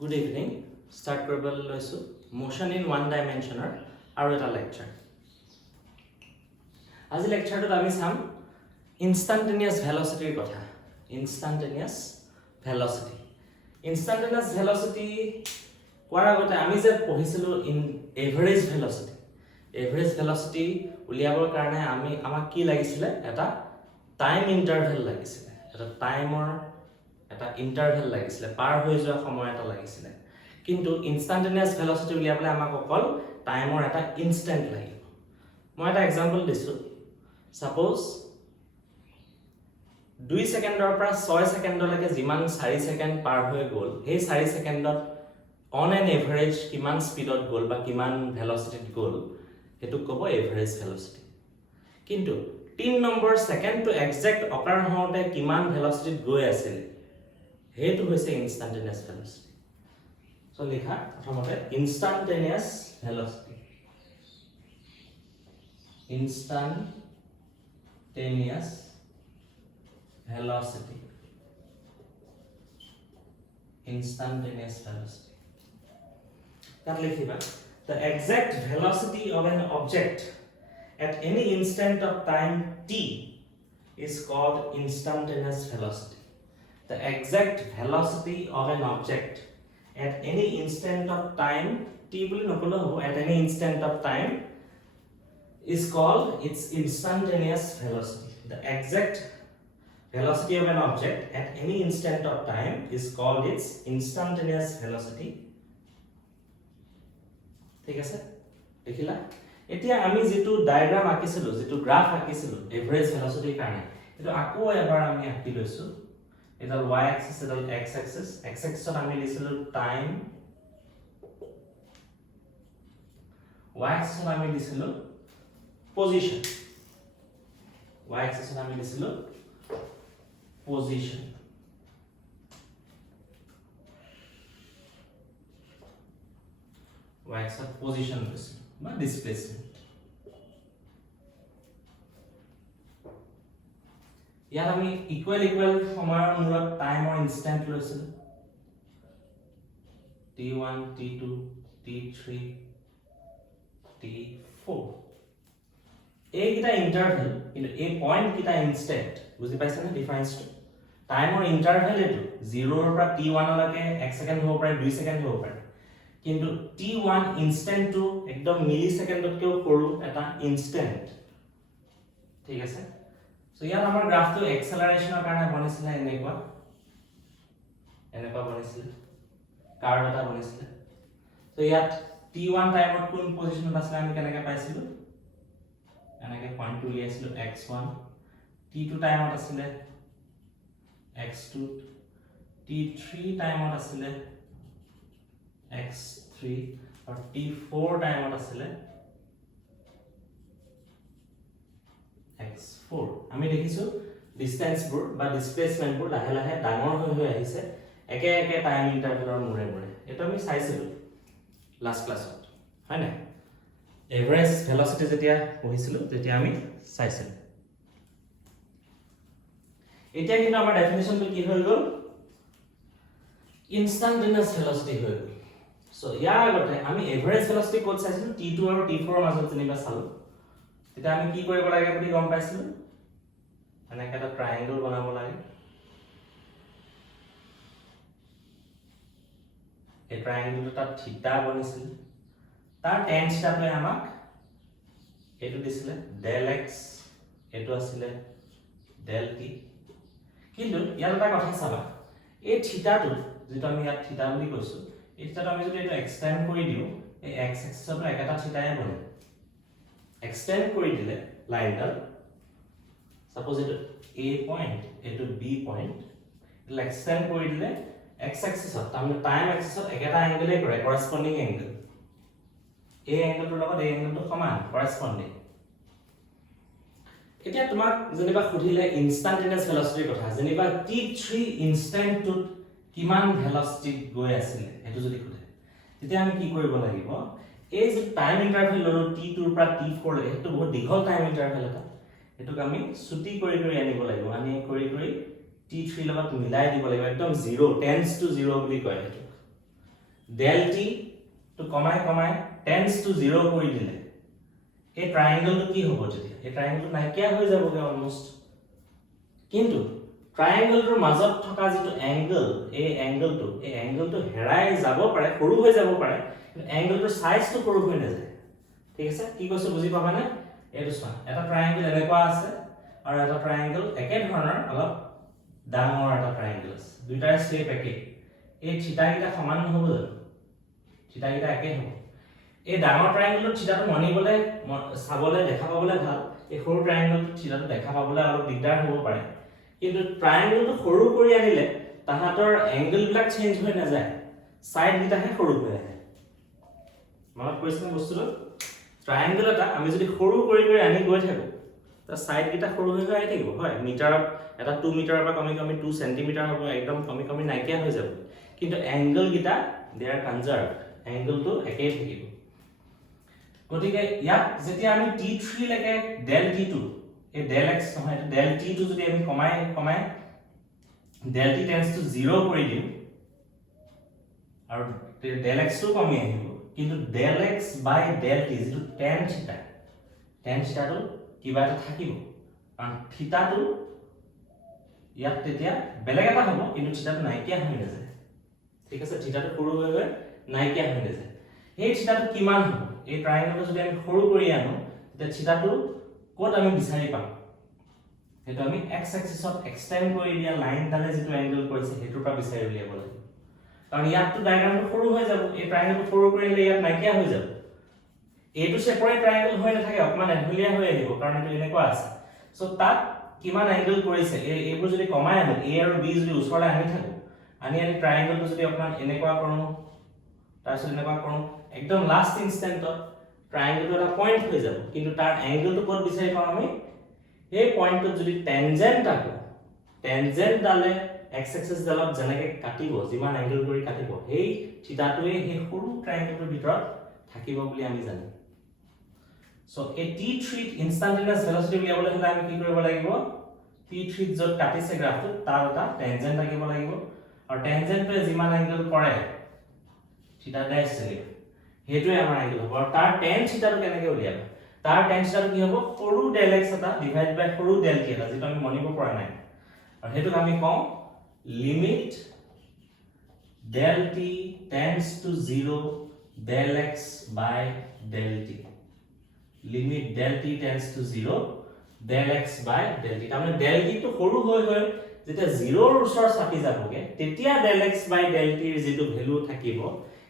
Good evening. Start কৰিবলৈ লৈছো motion in one dimension আৰু এটা lecture. আজি lectureটোত আমি চাম instantaneous velocity কথা. Instantaneous velocity. Instantaneous velocity কোৱাৰ আগতে আমি যে পঢ়িছিলো in average velocity. Average velocity উলিয়াবৰ কাৰণে আমাক কি লাগিছিলে এটা time interval লাগিছিলে. এটা টাইমৰ এটা ইন্টাৰভেল লাগিছিলে পাৰ হৈ যোৱা সময় এটা লাগিছিলে কিন্তু ইনস্ট্যান্টেনিয়াস ভেলোসিটি উলিয়াবলে আমাক অকল টাইমৰ এটা ইনস্ট্যান্ট লাগিব মই এটা এক্সাম্পল দিছো সাপোজ 2 সেকেন্ডৰ পৰা 6 সেকেন্ডলৈকে যিমান 4 সেকেন্ড পাৰ হৈ গল এই 4 সেকেন্ডত অন এন এভাৰেজ কিমান স্পিডত গল বা কিমান ভেলোসিটিত গল হেতু কব এভাৰেজ ভেলোসিটি কিন্তু 3 নম্বৰ সেকেন্ডটো এক্সাক্ট অকাৰ হওঁতে কিমান ভেলোসিটিত গৈ আছিল হেতু হৈছে instantaneous velocity so লিখা প্ৰথমতে instantaneous velocity instantaneous velocity তাত লিখিবা the exact velocity of an object at any instant of time t is called instantaneous velocity. The exact velocity of an object at any instant of time t at any instant of time is called its instantaneous velocity. The exact velocity of an object at any instant of time is called its instantaneous velocity. ঠিক আছে দেখিলা এতিয়া আমি যেটো diagram আঁকিছিলো যেটো graph আঁকিছিলো average ভেলোসিটিৰ কাৰণে এটো আকৌ এবাৰ আমি আঁকি লৈছো এটা y axis এটা x axis x axis আমি লিখিলো টাইম y axis আমি লিখিলো পজিশন y axis আমি লিখিলো পজিশন y axis পজিশন লিখিলো বা ডিসপ্লেসমেন্ট ইয়াত আমি ইকুয়াল সময়ৰ মূৰত টাইমৰ ইনস্ট্যান্ট লৈছিল t1 t2 t3 t4 এইটা ইন্টাৰভেল কিন্তু এই পয়েন্ট কিটা ইনস্ট্যান্ট বুজি পাইছা না ডিফাৰেন্সটো টাইমৰ ইন্টাৰভেল এটো 0 ৰ পৰা t1 লৈকে 1 সেকেন্ড হ'ব পাৰে 2 সেকেন্ড হ'ব পাৰে কিন্তু t1 ইনস্ট্যান্ট টু একদম মিলি সেকেন্ডতকেও সৰু এটা ইনস্ট্যান্ট ঠিক আছে So ইয়াত আমাৰ গ্ৰাফটো এক্সেলাৰেশনৰ কাৰণে বনিছিল এনেকুৱা বনিছিল কাৰ্ভ এটা বনিছিল সো ইয়াত t1 টাইমত কোন পজিশনত আছিল আমি কেনেকৈ পাইছিলো এনেকৈ পইণ্ট উলিয়াইছিলো x1 t2 টাইমত আছিল x2 t3 টাইমত আছিল x3 আৰু t4 টাইমত আছিল x4 আমি দেখিছো ডিসটেন্স বোৰ বা ডিসপ্লেসমেন্ট বোৰ লাহে লাহে ডাঙৰ হৈ আহিছে একে একে টাইম ইন্টাৰভেলৰ মুৰে মুৰে এটা আমি চাইছিলো লাস্ট ক্লাছত হয় না এভাৰেজ ভেলোসিটি যেতিয়া পঢ়িছিলো তেতিয়া আমি চাইছিলো এতিয়া কিন্তু আমাৰ ডেফিনিশনটো কি হৈ গল ইনস্ট্যান্টেনিয়াস ভেলোসিটি হৈ গল সো ইয়াৰ আগতে আমি এভাৰেজ ভেলোসিটি কোড চাইছিলো t2 আৰু t4 ৰ মাজত যেনিবা চালো তেতিয়া আমি কি কৰিব লাগে বুলি গম পাইছিলো এনেকা এটা ট্ৰায়াঙ্গল বনাব লাগে এই ট্ৰায়াঙ্গলটো তাত থিটা বনিছিল তাৰ tan থিটাটোৱে আমাক এটো দিছিলে del x এটো আছিল del t কিন্তু ইয়াৰ এটা কথা চাবা এই থিটাটো যেটো আমি ইয়াত থিটা বুলি কৈছো এই থিটাটো আমি যদি এটো এক্সটেন্ড কৰি দিও এই x এক্সিসটো একেটা থিটায়ে বনে extend কৰি দিলে লাইনডাল সাপোজ এটো a পয়েন্ট এটো b পয়েন্ট এটা এক্সটেন্ড কৰি দিলে x এক্সিসত তাৰমানে টাইম এক্সিসত একেটা এংগেলে কৰে কৰেসপন্ডিং এংগেল এই এংগেলটোৰ লগত এই এংগেলটো সমান কৰেসপন্ডিং এতিয়া তোমাক যেনিবা খুদিলে ইনস্ট্যান্টেনিয়াস ভেলোসিটিৰ কথা যেনিবা t3 ইনস্ট্যান্টত কিমান ভেলোসিটি গৈ আছিল এটো যদি খুদে তেতিয়া আমি কি কৰিব লাগিব এই যে টাইম ইন্টাৰভেল ললো t2 ৰ পৰা t4 লৈকে এটো বহুত দীঘল টাইম ইন্টাৰভেল এটা এটোক আমি ছুটি কৰি আনিব লাগিব আমি কৰি t3 লগত মিলাই দিব লাগিব একদম 0 টেন্ডস টু 0 বুলি কয় এটো del t to কমাই tends to 0 কৰি দিলে এই ট্ৰায়াঙ্গলটো কি হ'ব তেতিয়া এই ট্ৰায়াঙ্গলটো নাইকিয়া হৈ যাবগে অলমোস্ট কিন্তু ট্ৰায়াঙ্গলটোৰ মাজত থকা যেটো এংগল এই এংগলটো হেৰাই যাব পাৰে সৰু হৈ যাব পাৰে কিন্তু এংগলটোৰ সাইজটো সৰু হৈ নাযায় ঠিক আছে কি কৈছো বুজি পাবানে এইটো চোৱা এটা ট্ৰায়াঙ্গল এনেকুৱা আছে আৰু এটা ট্ৰায়াঙ্গল একে ধৰণৰ অলপ ডাঙৰ এটা ট্ৰায়াঙ্গল আছে দুইটাৰ শেপ একে এই থিতা কিটা সমান নহব জানো থিতা কিটা একে হ'ব এই ডাঙৰ ট্ৰায়াঙ্গলটোৰ থিতাটো মনিবলে চাবলে দেখা পাবলে ভাল এই সৰু ট্ৰায়াঙ্গলটোৰ থিতাটো দেখা পাবলে অলপ দিগদাৰ হ'ব পাৰে কিন্তু ট্ৰায়াঙ্গলটো সৰু কৰি আনিলে তাহাতৰ এংগল বিলাক চেঞ্জ হৈ নাযায় সাইড কিটাহে সৰু হৈ আহে মনত পৰিছে বস্তুটো ট্ৰায়াঙ্গল এটা আমি যদি সৰু কৰি আনি গৈ থাকো তা সাইড কিটা সৰু হৈ আহি থাকিব হয় মিটাৰত এটা 2 মিটাৰৰ পৰা কমি 2 সেন্টিমিটাৰ হ'ব একদম কমি নাইকিয়া হৈ যাব কিন্তু এংগল কিটা দে আৰ কনজাৰ্ভড এংগলটো একেই থাকিব গতিকে ইয়াত যেতিয়া আমি t3 লৈকে del t2 এই del x নহয় del t2 যদি আমি কমাই del t tends to 0 কৰি দিম আৰু del x টো কমি আহিব কিন্তু del x by del t যেটো tan theta টো কিবা এটা থাকিব কাৰণ theta টো ইয়াত তেতিয়া বেলেগ এটা হ'ব কিন্তু theta টো নাইকিয়া হৈ নাযায় ঠিক আছে theta টো সৰু হৈ নাইকিয়া হৈ নাযায় এই theta টো কিমান হ'ব এই ট্ৰায়াঙ্গলটো যদি আমি সৰু কৰি আনো তেতিয়া theta টো ক'ত আমি বিচাৰি পাম হেতু আমি x axis-ত এক্সটেন্ড কৰি দিয়া লাইনডালে যেটো এংগল কৰিছে হেতুৰ পৰা বিচাৰি উলিয়াব লাগিব কাৰণ ইয়াতটো ডায়াগ্ৰামটো সৰু হৈ যাব এই ট্ৰায়াঙ্গলটো সৰু কৰিলে ইয়াত নাইকিয়া হৈ যাব এইটো সেপাৰেট ট্ৰায়াঙ্গল হৈ নাথাকে অকমান এঢলীয়া হৈ আহিব কাৰণ এটো এনেকুৱা আছে সো তাত কিমান এংগল কৰিছে এইবোৰ যদি কমাই আনো a আৰু b যদি ওচৰলৈ আনি থাকো আনি ট্ৰায়াঙ্গলটো যদি অকমান এনেকুৱা কৰো তাৰপিছত এনেকুৱা কৰো একদম লাষ্ট ইনষ্টেন্টত ট্ৰায়াঙ্গলটো এটা পইণ্ট হৈ যাব কিন্তু তাৰ এংগলটো ক'ত বিচাৰি পাম আমি এই পইণ্টত যদি টেনজেন্ট আছে টেনজেন্ট ডালে x axis ডালত যেনেকে কাটিব যিমান এংগল কৰি কাটিব এই থিতাটোৱে এই সৰু ট্ৰায়াঙ্গলটোৰ ভিতৰত থাকিব বুলি আমি জানো সো এই t3 ইনষ্টান্টেনিয়াছ ভেলোচিটি উলিয়াবলৈ হলে আমি কি কৰিব লাগিব t3 যত কাটিছে গ্ৰাফটো তাৰ এটা টেনজেন্ট থাকিব লাগিব আৰু টেনজেন্টটোৱে যিমান এংগল কৰে থিতা ড্যাশ থাকিব হেতুৱে আমাৰ এংগল হ'ব আৰু তাৰ tan থিতাটো কেনেকৈ উলিয়াব তাৰ tan থিতাটো কি হ'ব সৰু del x এটা ডিভাইড বাই সৰু del t এটা যেটো আমি মনিব পৰা নাই আৰু হেতুক আমি কম limit del t tends to 0 del x by del t limit del t tends to 0 del x by del t তাৰমানে del t টো সৰু হৈ যেতিয়া 0 ৰ ওচৰ চাপি যাবগে তেতিয়া del x by del t ৰ যেটো ভ্যালু থাকিব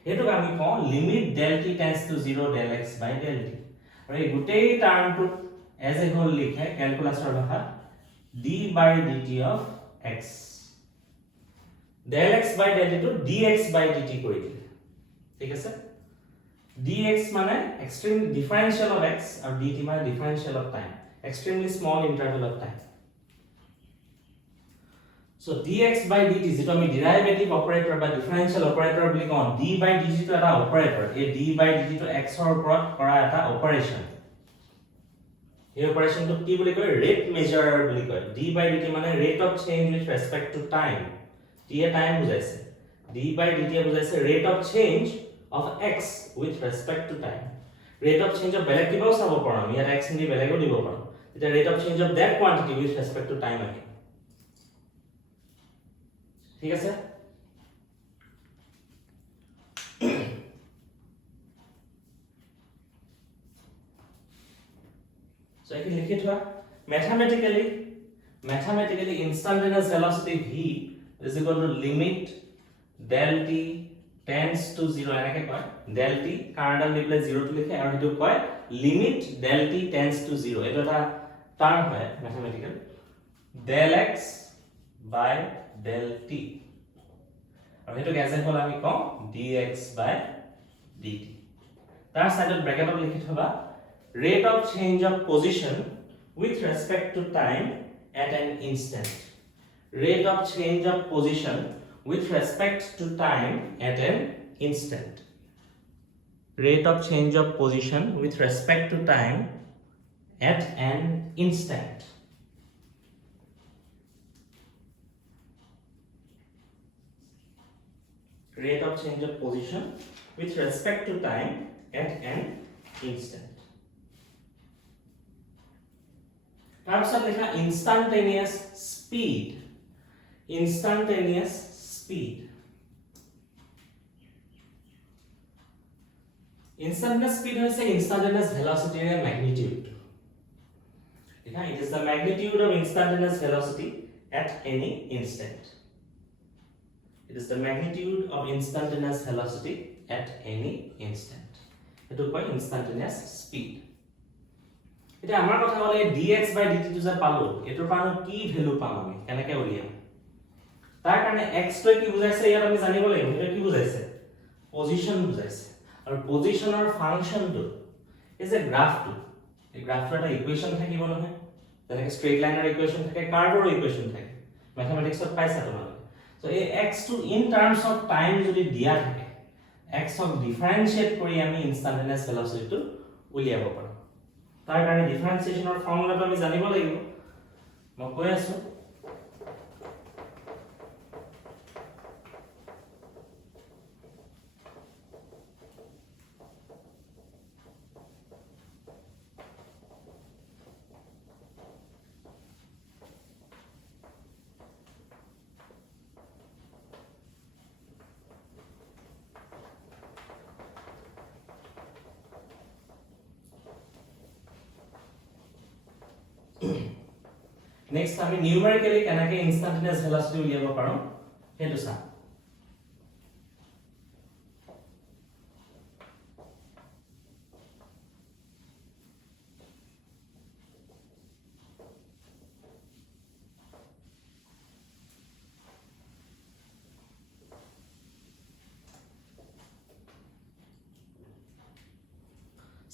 হেতুক আমি কম limit del t tends to 0 del x by del t আৰু এই গোটেই টাৰ্মটো এজ এ হোল লিখে ক্যালকুলাসৰ ভাষাত d by dt of x del x by del t to dx by dt কৰি দিলে ঠিক আছে dx মানে extreme differential of x আৰু dt মানে differential of time extremely small interval of time so dx by dt যেটো আমি derivative operator বা ডিফাৰেন্সিয়েল অপাৰেটৰ বুলি কওঁ d by dt টো এটা অপাৰেটৰ এই d by dt টো x ৰ ওপৰত কৰা এটা অপাৰেচন এই অপাৰেচনটো কি বুলি কয় ৰেট মেজাৰাৰ বুলি কয় d by dt মানে rate of change with respect to time t এ টাইম বুজাইছে d by dt এ বুজাইছে rate of change of x with respect to time rate of change of বেলেগ কিবাও চাব পাৰো আমি ইয়াত x নি বেলেগও দিব পাৰো এটা rate of change of that quantity with respect to time আহে ঠিক আছে so একে লিখি থোৱা mathematically instantaneous velocity v is equal to limit del t tends to 0 এনেকে কয় del t কাৰ্ডাল দিলে 0 টো লিখে আৰু হেতু কয় limit del t tends to 0 এটা টাৰ্ম হয় mathematical del x by del t আৰু হেতু এজ এ হোল আমি কম dx by dt তাৰ সাইডত ব্র্যাকেটত লিখি থবা rate of change of position with respect to time at an instant rate of change of position with respect to time at an instant rate of change of position with respect to time at an instant rate of change of position with respect to time at an instant. তাৰপিছত লিখা instantaneous speed. Instantaneous speed. Instantaneous speed হৈছে instantaneous velocity or magnitude. It is the magnitude of instantaneous velocity at any instant. It is the magnitude of instantaneous velocity at any instant. It is instantaneous speed. এটা আমাৰ কথা হলে dx by dt টো যে পালো এটোৰ কাৰণে কি value পাম আমি কেনেকৈ উলিয়াম তাৰ কাৰণে x টো কি বুজাইছে ইয়াত আমি জানিব লাগিব এটা কি বুজাইছে পজিশন বুজাইছে আৰু পজিশনৰ ফাংশনটো ইজ এ গ্ৰাফটো এই গ্ৰাফৰ এটা ইকুৱেচন থাকিব নহয় যেনেকৈ স্ট্ৰেইট লাইনৰ ইকুৱেচন থাকে কাৰ্ভৰ ইকুৱেচন থাকে ম্যাথমেটিক্সত পাইছা তোমালোকে সো এই x টো ইন টাৰ্মস অফ টাইম যদি দিয়া থাকে x ক ডিফাৰেন্সিয়েট কৰি আমি ইনস্ট্যান্টেনিয়াস ভেলোসিটিটো উলিয়াব পাৰো তাৰ কাৰণে ডিফাৰেন্সিয়েচনৰ ফৰ্মুলাটো আমি জানিব লাগিব মই কৈ আছো Next, আমি numerically কেনেকৈ instantaneous velocity উলিয়াব পাৰো হেতু চাম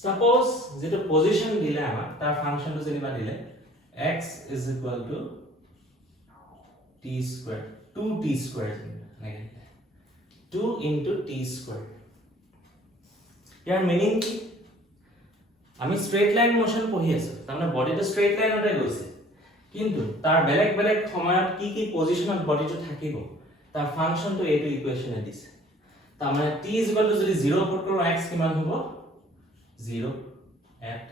Suppose যেটো পজিশন দিলে আমাক তাৰ ফাংশনটো যেনিবা দিলে x is equal to t square 2t square again 2 into t square year meaning কি আমি স্ট্ৰেইট লাইন মোশন পঢ়ি আছো তাৰমানে বডিটো স্ট্ৰেইট লাইনতে গৈছে কিন্তু তাৰ বেলেগ বেলেগ সময়ত কি কি পজিশনত বডিটো থাকিব তাৰ ফাংশনটো এইটো ইকুৱেচনে দিছে তাৰমানে t is equal to যদি 0 পুট কৰো x কিমান হ'ব 0 at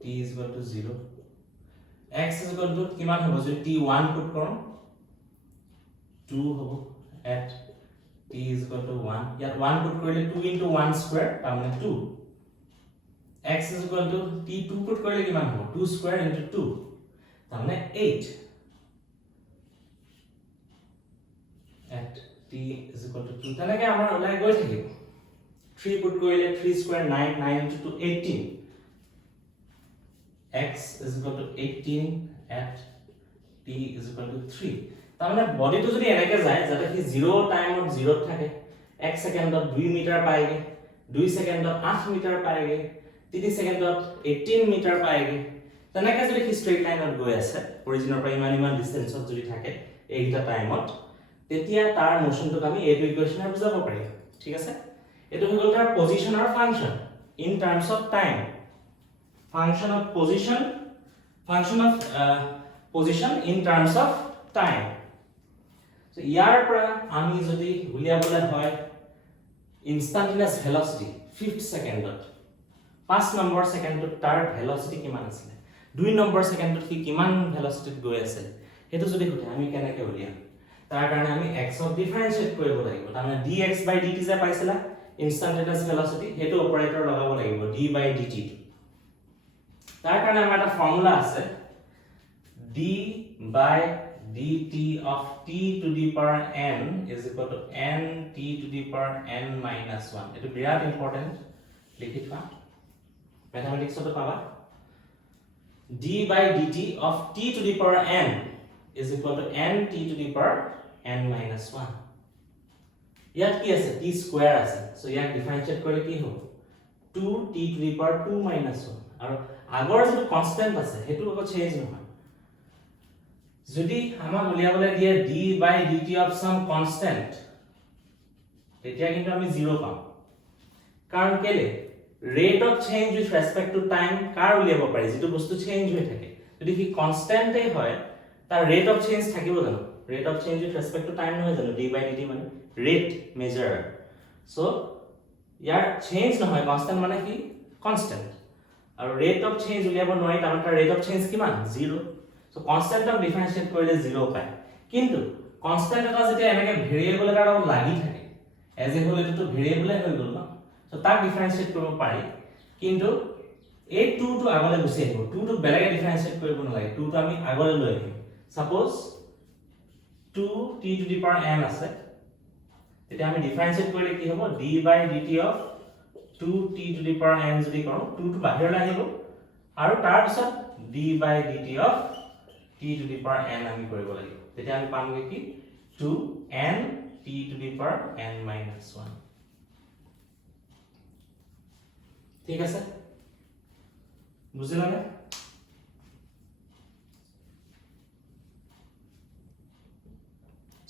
t is equal to 0 x is equal to কিমান হ'ব যদি t 1 পুট কৰো 2 হ'ব at t is equal to 1 ইয়াত 1 পুট কৰিলে 2 into 1 square তাৰমানে 2 x is equal to t 2 put কৰিলে কিমান হ'ব 2 square into 2 তাৰমানে 8 at t is equal to 2 তেনেকৈ আমাৰ ওলাই গৈ থাকিব 3 পুট কৰিলে 3 square 9 9 into 2 18 x is equal to 18 at t is equal to 3 তাৰমানে বডিটো যদি এনেকৈ যায় যাতে কি 0 টাইমত 0 থাকে 1 সেকেন্ডত 2 মিটাৰ পাইগে 2 সেকেন্ডত 8 মিটাৰ পাইগে 3 সেকেন্ডত 18 মিটাৰ পাইগে তেনেকৈ যদি কি স্ট্ৰেইট লাইনত গৈ আছে অৰিজিনৰ পৰা ইমান ডিসটেন্সত যদি থাকে এইটা টাইমত তেতিয়া তাৰ মোশনটোক আমি এইটো ইকুৱেচনে বুজাব পাৰিম ঠিক আছে এটো হল তাৰ পজিশন আৰু function in terms of time function of position in terms of time so ইয়াৰ পৰা আমি যদি উলিয়াবলে হয় instantaneous velocity 5th সেকেন্ডত 5 নম্বৰ সেকেন্ডত তাৰ velocity কিমান আছিল 2 নম্বৰ সেকেন্ডত কি কিমান velocity গৈ আছে হেতু যদি হতে আমি কেনেকৈ উলিয়াম তাৰ কাৰণে আমি x ক ডিফাৰেন্সিয়েট কৰিব লাগিব তাৰমানে dx by dt যে পাইছিলা instantaneous velocity হেতু অপাৰেটৰ লগাব লাগিব d by dt তাৰ কাৰণে আমাৰ এটা ফৰ্মুলা আছে d by dt of t to the power n is equal to n t to the power n minus 1 এটো বিৰাট ইম্পৰ্টেন্ট লিখি থোৱা ম্যাথমেটিক্সত পাবা d by dt of t to the power n is equal to n t to the power n minus 1 ইয়াত কি আছে t square আছে so ইয়াক ডিফাৰেন্সিয়েট কৰিলে কি হ'ব 2t to the power 2 minus 1 আৰু আগৰ যে কনস্ট্যান্ট আছে হেতু আকৌ চেঞ্জ নহয় যদি আমাক উলিয়াবলে দিয়ে d by dt of some constant তেতিয়া কিন্তু আমি 0 পাম কাৰণ কেলে rate of change with respect to time কাৰ উলিয়াব পাৰি যেটো বস্তু চেঞ্জ হৈ থাকে যদি কি কনস্ট্যান্টে হয় তাৰ ৰেট অফ চেঞ্জ থাকিব জানো rate of change with respect to time নহয় জানো d by dt মানে rate measure so ইয়াৰ change নহয় constant মানে কি constant আৰু rate of change উলিয়াব নোৱাৰি তাৰ rate of change কিমান 0 so constant ক ডিফাৰেন্সিয়েট কৰিলে 0 পায় কিন্তু constant এটা যেতিয়া এনেকে ভেৰিয়েবল এটা লাগি থাকে এজ এ হোল এটো ভেৰিয়েবলে হৈ গল ন so তাক ডিফাৰেন্সিয়েট কৰিব পাৰি কিন্তু এই 2 টো আগলৈ গুছি আহিব 2 টো বেলেগে ডিফাৰেন্সিয়েট কৰিব নালাগে 2 টো আমি আগলৈ লৈ আহিম suppose 2t to the power n আছে তেতিয়া আমি ডিফাৰেন্সিয়েট কৰিলে কি হ'ব d by dt of 2t to the power n যদি কৰো 2 টো বাহিৰলৈ আহিব আৰু তাৰ পিছত d by dt of t to the power n আমি কৰিব লাগিব তেতিয়া আমি পামগে কি 2n t to the power n minus 1 ঠিক আছে বুঝিলানে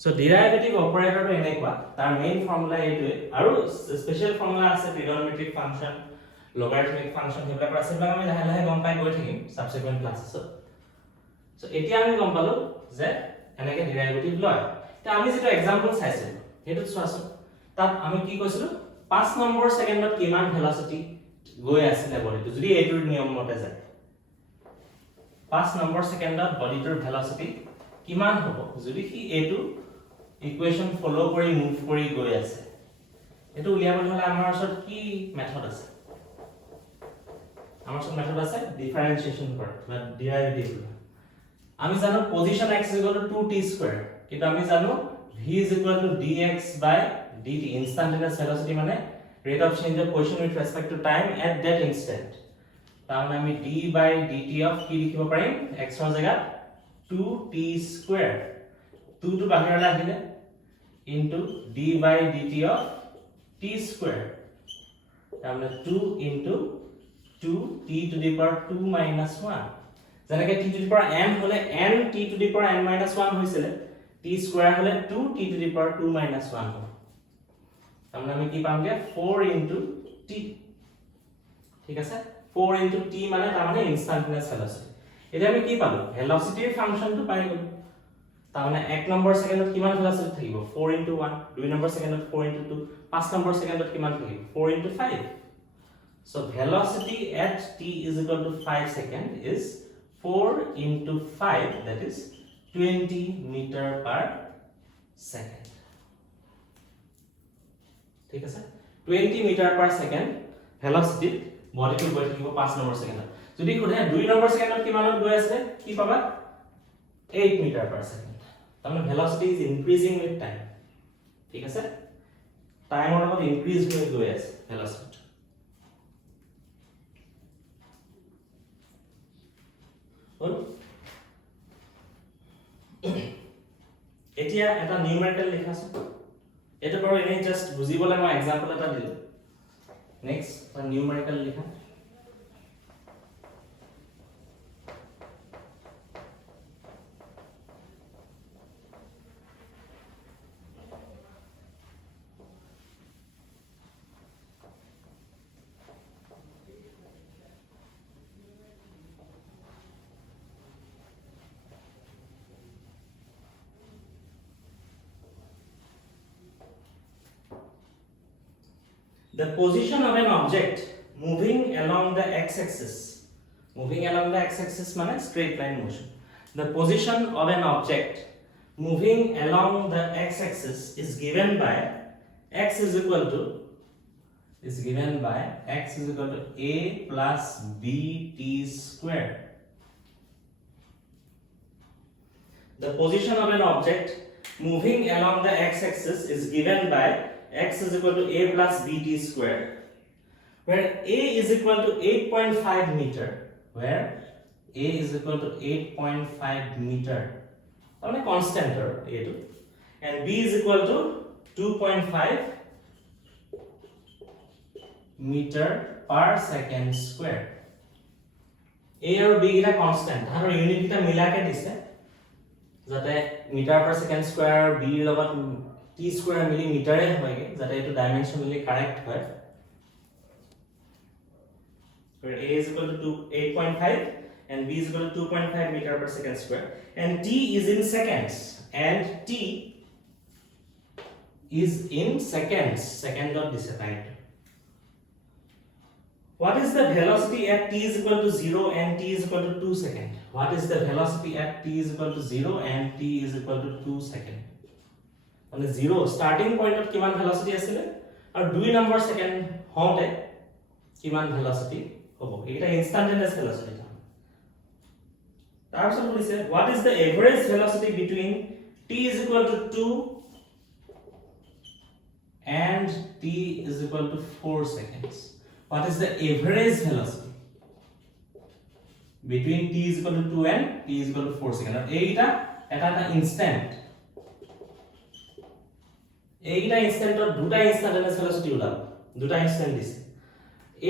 So derivative operator to এনেকুৱা তাৰ মেইন ফৰ্মুলা এইটোৱে আৰু স্পেশাল ফৰ্মুলা আছে trigonometric function logarithmic function হেবিলাক আছে হেবিলাক আমি লাহে লাহে গম পাই গৈ থাকিম সাবসিকুৱেন্ট ক্লাसेছত সো এতিয়া আমি গম পালো যে এনেকে ডেৰিভেটিভ লয় তে আমি যেটো এক্সাম্পল চাইছিলো হেতু চোৱাছো তাত আমি কি কৈছিলো 5 নম্বৰ সেকেন্ডত কিমান ভেলোসিটি গৈ আছিল বডিটো যদি এইটোৰ নিয়ম মতে যায় 5 নম্বৰ সেকেন্ডত বডিটোৰ ভেলোসিটি কিমান হ'ব যদি কি এইটো ইকুৱেশন ফলো কৰি মুভ কৰি গৈ আছে এটো উলিয়াবলৈ হলে আমাৰ ওচৰত কি মেথড আছে আমাৰ ওচৰত মেথড আছে ডিফাৰেন্সিয়েশন কৰা বা ডেৰিভেটিভ আমি জানো পজিশন x 2t2 কিন্তু আমি জানো v dx by dt instantaneous velocity মানে rate of change of position with respect to time at that instant তাহলে আমি d by dt of কি লিখিব পাৰিম x ৰ জায়গাত 2t2 2 টো বাহিৰলৈ আহিলে into d by dt of t2 তাহলে 2 into 2t to the power 2 minus 1 যেনেকৈ t to the power n হলে n t to the power n minus 1 হৈছিল t square হলে 2 t to the power 2 minus 1 হ'ব তাহলে আমি কি পামগে 4 into t ঠিক আছে 4 into t মানে তাৰ মানে ইনস্ট্যান্টেনিয়াস ভেলোসিটি এতিয়া আমি কি পালো ভেলোসিটিৰ ফাংশনটো পাই গলো তাৰ মানে 1 নম্বৰ সেকেন্ডত কিমান ভেলোসিটি থাকিব 4 into 1 2 নম্বৰ সেকেন্ডত 4 into 2 5 নম্বৰ সেকেন্ডত কিমান থাকিব 4 into 5 so velocity at t is equal to 5 second is 4 into 5 that is 20 meter per second ঠিক আছে 20 meter per second velocity বডিটো গৈ থাকিব 5 নম্বৰ সেকেন্ডত যদি কোনে 2 নম্বৰ সেকেন্ডত কিমানত গৈ আছে কি পাবা 8 meter per second তাৰমানে velocity is increasing with time ঠিক আছে টাইমৰ লগত ইনক্ৰিজ হৈ গৈ আছে velocity এতিয়া এটা নিউমেৰিকেল লিখাছো এটা বাৰু এনে জাস্ট বুজিবলৈ মই এক্সাম্পল এটা দিলো নেক্সট এটা নিউমেৰিকেল লিখা The position of an object moving along the x-axis means straight line motion. The position of an object moving along the x-axis is given by x is equal to a plus b t square. The position of an object moving along the x-axis is given by x is equal to a plus bt square where a is equal to 8.5 meter only constant a2 and b is equal to 2.5 meter per second square a और b किटा constant और unit किटा मिला के दिसे যাতে meter per second square b লগত t square millimeter होएगे যাতে এটো ডাইমেনশনালি কারেক্ট হয় where a is equal to 8.5 and b is equal to 2.5 meter per second square and t is in seconds and t is in seconds. Second of this time. What is the velocity at t is equal to 0 and t is equal to 2 seconds? What is the velocity at t is equal to 0 and t is equal to 2 seconds? মানে 0 starting point of কিমান velocity আছিলে আৰু 2 number second হওঁতে কিমান velocity হ'ব এটা instantaneous velocity তাৰপিছত কৈছে what is the average velocity between t is equal to 2 and t is equal to 4 seconds? What is the average velocity between t is equal to 2 and t is equal to 4 seconds? And এটা instant. এইটা ইনস্ট্যান্টৰ দুটা ইনস্ট্যান্টানেয়াস velocity ওলাব দুটা instant দিছে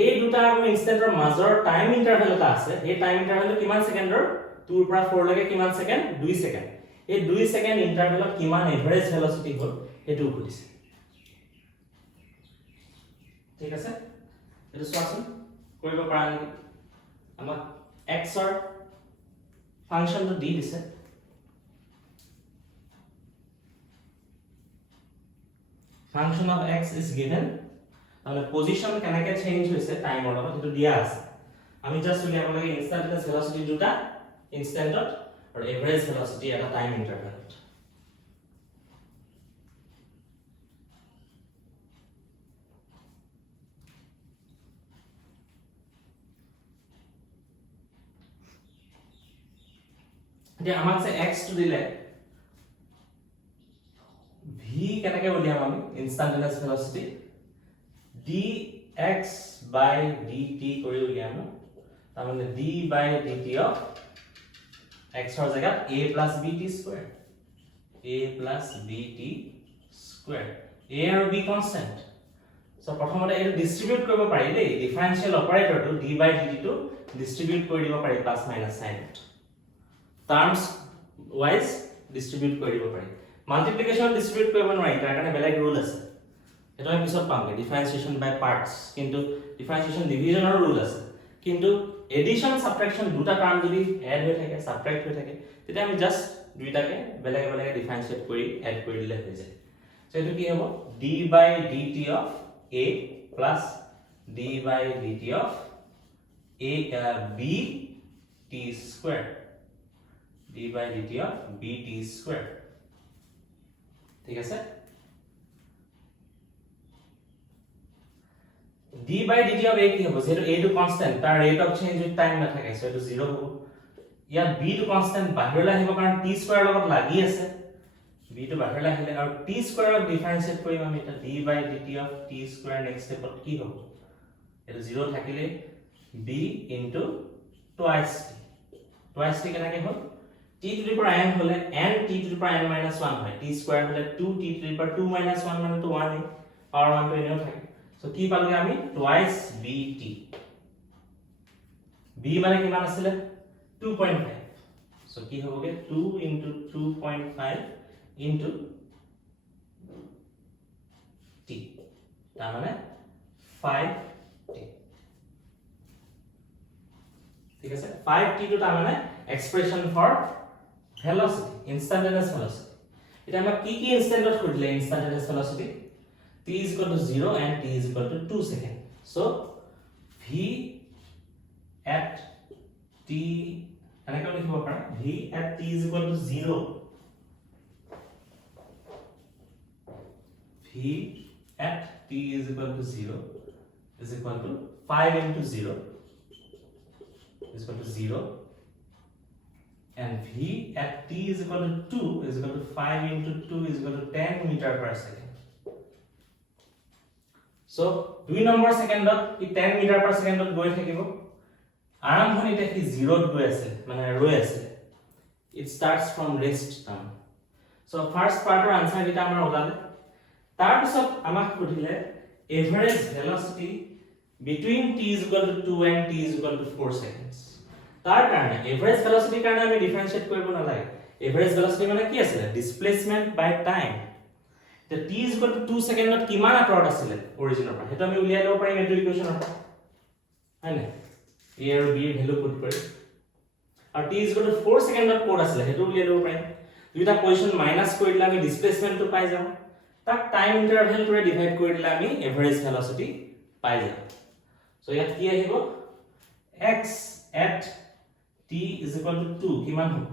এই দুটা ইনস্ট্যান্টৰ মাজৰ time interval এটা আছে এই টাইম ইন্টাৰভেলটো কিমান সেকেন্ডৰ 2 পৰা 4 লৈকে কিমান সেকেন্ড 2 সেকেন্ড এই 2 সেকেন্ড ইন্টাৰভেলত কিমান এভাৰেজ ভেলোসিটি হ'ল হেতু সুধিছে ঠিক আছে এটো চোৱাচোন কৰিব পাৰা নেকি আমাক x ৰ ফাংচনটো দি দিছে function of x is given and the position কেনেকৈ চেঞ্জ হৈছে টাইমৰ লগত সেইটো দিয়া আছে আমি জাস্ট উলিয়াব লাগে ইনস্ট্যান্টানেয়াস ভেলোসিটি দুটা ইনস্ট্যান্টত আৰু এভাৰেজ ভেলোসিটি এটা টাইম ইন্টাৰভেলত এতিয়া আমাক যে x টো দিলে v কেনেকৈ উলিয়াম আমি ইনস্ট্যান্টানেয়াস ভেলোসিটি dx by dt কৰি উলিয়াম তাৰ মানে d by dt of x ৰ জায়গাত a plus bt square a plus bt square a আৰু b কনস্ট্যান্ট সো প্ৰথমতে এই ডিস্ট্ৰিবিউট কৰিব পাৰি দেই ডিফাৰেন্সিয়েল অপাৰেটৰটো d by dt টো ডিস্ট্ৰিবিউট কৰি দিব পাৰি plus minus sine টাৰ্মস wise distribute কৰি দিব পাৰি মাল্টিপ্লিকেশন ডিস্ট্ৰিবিউট কৰিব নোৱাৰি তাৰ কাৰণে বেলেগ ৰুল আছে এটা আমি পিছত পামগে ডিফাৰেন্সিয়েশন বাই পাৰ্টস কিন্তু ডিফাৰেন্সিয়েশন ডিভিজনৰ ৰুল আছে কিন্তু এডিশন সাবট্ৰাকশন দুটা টাৰ্ম যদি এড হৈ থাকে সাবট্ৰাক্ট হৈ থাকে তেতিয়া আমি জাস্ট দুইটাকে বেলেগ বেলেগ ডিফাৰেন্সিয়েট কৰি এড কৰি দিলে হৈ যায় সো এটো কি হ'ব d by dt of a plus d by dt of a b t square d by dt of bt square ঠিক আছে d by dt of a কি হ'ব যেটো a টো কনস্ট্যান্ট তাৰ rate of change with time না থাকে so এটো 0 হ'ব ইয়াত b টো কনস্ট্যান্ট বাহিৰলৈ আহিব কাৰণ t স্কয়াৰ লগত লাগি আছে b টো বাহিৰলৈ আহিলে আৰু t স্কয়াৰ ডিফাৰেন্সিয়েট কৰিম আমি এটা d by dt of t square next স্টেপত কি হ'ব এটো 0 থাকিলে b into twice t কেনেকৈ হ'ল t to the power n হলে n t to the power n minus 1 হয় t square হলে 2 t to the power 2 minus 1 মানে তো 1 power 1 তো এনেও থাকে সো কি পালগে আমি twice bt b মানে কিমান আছিল 2.5 সো কি হবগে 2 into 2.5 into t তাৰ মানে 5t ঠিক আছে 5t তো তাৰ মানে expression for velocity instantaneous velocity এটা আমৰা কি ইনস্ট্যান্টত কৰিলে instantaneous velocity t is equal to 0 and t is equal to 2 second so v at t এনেকৈ লিখিব পাৰা v at t is equal to 0 v at t is equal to 0 is equal to 5 into 0 is equal to 0 and v at t is equal to 2 is equal to 5 into 2 is equal to 10 meter per second. So 2 number second dot 10 meter per second dot গৈ থাকিব আৰম্ভণিতে কি 0 ত গৈ আছে মানে ৰৈ আছে it starts from rest time. So first part ৰ আনসাৰ এটা আমাৰ ওলালে তাৰ পিছত আমাক সুধিলে average velocity between t is equal to 2 and t is equal to 4 seconds. তাৰ কাৰণে এভাৰেজ ভেলোসিটি কাৰণে আমি ডিফাৰেন্সিয়েট কৰিব নালাগে এভাৰেজ ভেলোসিটি মানে কি আছিল ডিসপ্লেসমেন্ট বাই টাইম তে t is equal to 2 সেকেন্ডত কিমান আঁতৰত আছিল অৰিজিনৰ পৰা হেতু আমি উলিয়াই লব পাৰিম এটো ইকুৱেচনৰ পৰা হয় না a আৰু b এৰ ভ্যালু পুট কৰি আৰু t is equal to 4 সেকেন্ডত code আছিল হেতু উলিয়াই লব পাৰিম দুইটা পজিশন মাইনাস কৰি দিলে আমি ডিসপ্লেসমেন্টটো পাই যাম তাক টাইম ইন্টাৰভেলটোৰে ডিভাইড কৰি দিলে আমি এভাৰেজ ভেলোসিটি পাই যাম সো ইয়াত কি আহিব x at t is equal to 2 কিমান হ'ব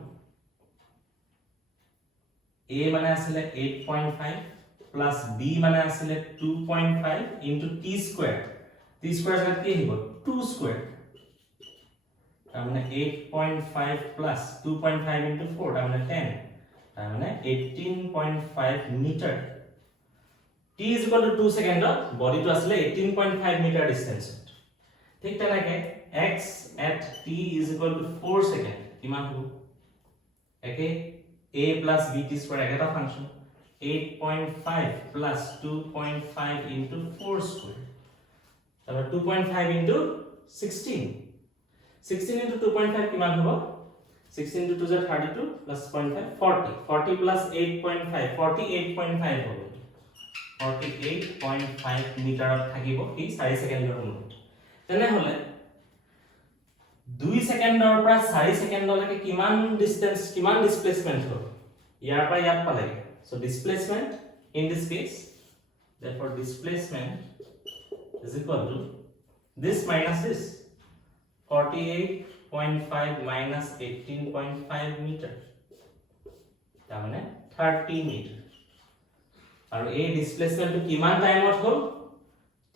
a মানে আসলে 8.5 plus b মানে আসলে 2.5 into t square জাগাত কি আহিব 2 square তার মানে 8.5 plus 2.5 into 4 তার মানে 10 তার মানে 18.5 metre t is equal to 2 second body তো আসলে 18.5 মিটার ডিসটেন্স ঠিক তেনেকে x at t is equal to 4 second কিমান হ'ব একে a plus b t square একটা ফাংশন 8.5 plus 2.5 into 4 square তারপর 2.5 into 16 16 into 2.5 কিমান হ'ব 16 into 2 is 32 plus 0.5 40 40 plus 8.5 48.5 হ'ব 48.5 মিটাৰত থাকিব কি 4 সেকেন্ডৰ মূৰত তেনে হলে 2 সেকেন্ডৰ পৰা 4 সেকেন্ডলৈকে কিমান ডিসটেন্স কিমান ডিসপ্লেসমেন্ট হ'ব ইয়াৰ পৰা ইয়াত পালে so displacement in this case therefore displacement is equal to this minus this 48.5 minus 18.5 meter তার মানে 30 meter আর এই ডিসপ্লেসমেন্ট তো কিমান টাইমত হল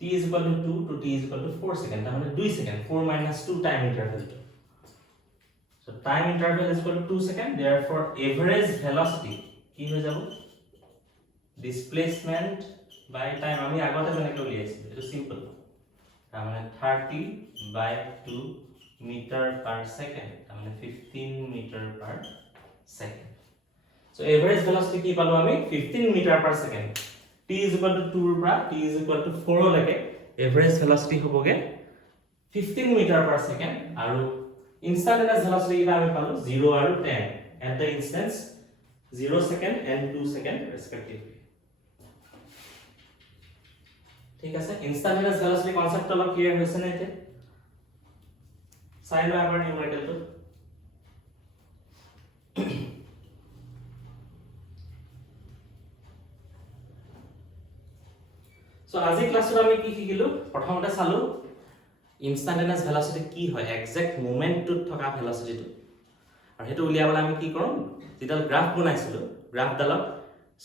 t is equal to 2 to t is equal to 4 second তার মানে 2 second 4 minus 2 time interval so time interval is equal to 2 second therefore average velocity কি হয়ে যাব displacement by time আমি আগতে যেনেকৈ উলিয়াইছিল এটা সিম্পল তার মানে 30 by 2 meter per second তার মানে 15 meter per second so average velocity কি পালো আমি 15 meter per second t is equal to 2 পৰা t is equal to 4 লৈকে average velocity হ'বগে 15 meter per second আৰু instantaneous velocity এটা আমি পালো 0 আৰু 10 at the instance 0 second and 2 second respectively ঠিক আছে instantaneous velocity concept অলপ ক্লিয়াৰ হৈছে নে এতিয়া চাই লও আমাৰ নিউমেৰিকেলটো সো আজি ক্লাছত আমি কি শিকিলো প্ৰথমতে চালো instantaneous velocity কি হয় এক্সাক্ট মোমেন্টটোত থকা ভেলোসিটিটো আৰু হেতু উলিয়াবলৈ আমি কি কৰম যেডাল গ্ৰাফ বনাইছিলো গ্ৰাফডালত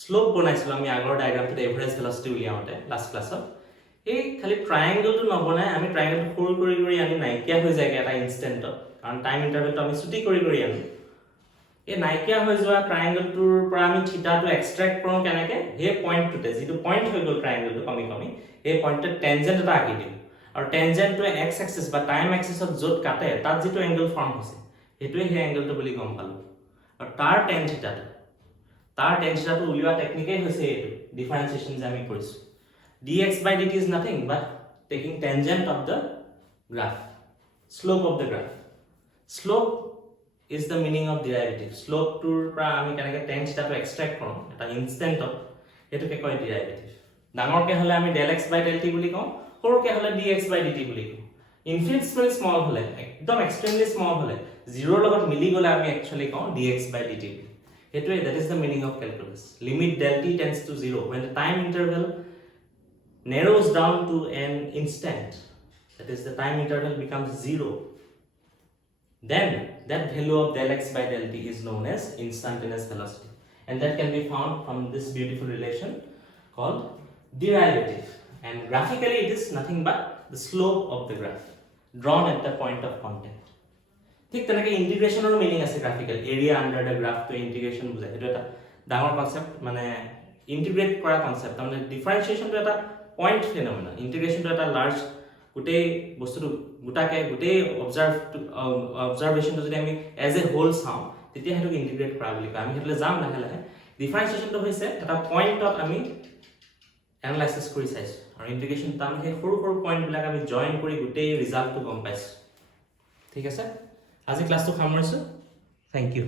স্লোপ বনাইছিলো আমি আগৰ ডায়াগ্ৰামটোত এভাৰেজ ভেলোসিটি উলিয়াওতে লাস্ট ক্লাছত এই খালি ট্ৰায়াঙ্গলটো নবনাই আমি ট্ৰায়াঙ্গলটো সৰু কৰি আনি নাইকিয়া হৈ যায় এটা ইনস্ট্যান্টত কাৰণ টাইম ইন্টাৰভেলটো আমি ছুটি কৰি আনি এই নাইকিয়া হৈ যোৱা ট্ৰায়াঙ্গলটোৰ পৰা আমি থিটাটো এক্সট্ৰাক্ট কৰো কেনেকে এই পইণ্টটোতে যেটো পইণ্ট হৈ গল ট্ৰায়াঙ্গলটো কমি এই পইণ্টতে টেনজেন্ট এটা আঁকি দিম আৰু টেনজেন্টটোৱে x এক্সিস বা টাইম এক্সিসত যত কাটে তাত যেটো এংগল ফৰ্ম হৈছে হেতুৱে হে এংগলটো বুলি গম পালো আৰু তাৰ টেন থিটাটো উলিওৱা টেকনিকে হৈছে এটো ডিফাৰেন্সিয়েচন যে আমি কৰিছো dx by dt is nothing but taking tangent of the graph slope of the graph slope is the meaning of derivative slope tour pra ami kanake tan theta to extract korom eta instant of etu ke koy derivative dangor ke hole ami del x by del t boli kom horu ke hole dx by dt boli kom infinitely small hole ekdom extremely small hole zero logot mili gole ami actually kom dx by dt etu that is the meaning of calculus limit del t tends to 0 when the time interval narrows down to an instant that is the time interval becomes 0 then that value of del x by del t is known as instantaneous velocity and that can be found from this beautiful relation called derivative and graphically it is nothing but the slope of the graph drawn at the point of contact ঠিক তেনেকৈ ইন্টিগ্ৰেশনৰ meaning আছে graphical area under the graph to integration বুজায় এটা এটা ডাঙৰ concept মানে ইন্টিগ্ৰেট কৰা কনসেপ্ট মানে ডিফাৰেন্সিয়েশনটো এটা পয়েন্ট ফেনোমেনন ইন্টিগ্ৰেশনটো এটা লাৰ্জ গুটেই বস্তুটো গুটাকে গুটেই অবজাৰভেশনটো যদি আমি এজ এ হোল চাওঁ তেতিয়া হেতু ইন্টিগ্ৰেট কৰা বুলি কয় আমি হেতলে যাম লাহে ডিফাৰেন্সিয়েশনটো হৈছে এটা পয়েন্টত আমি এনালাইসিস কৰি চাইছো আৰু ইন্টিগ্ৰেশন তাম হে সৰু পয়েন্ট বিলাক আমি জয়েন কৰি গুটেই ৰিজাল্টটো গম পাইছো ঠিক আছে আজি ক্লাসটো সামৰিছো থ্যাংক ইউ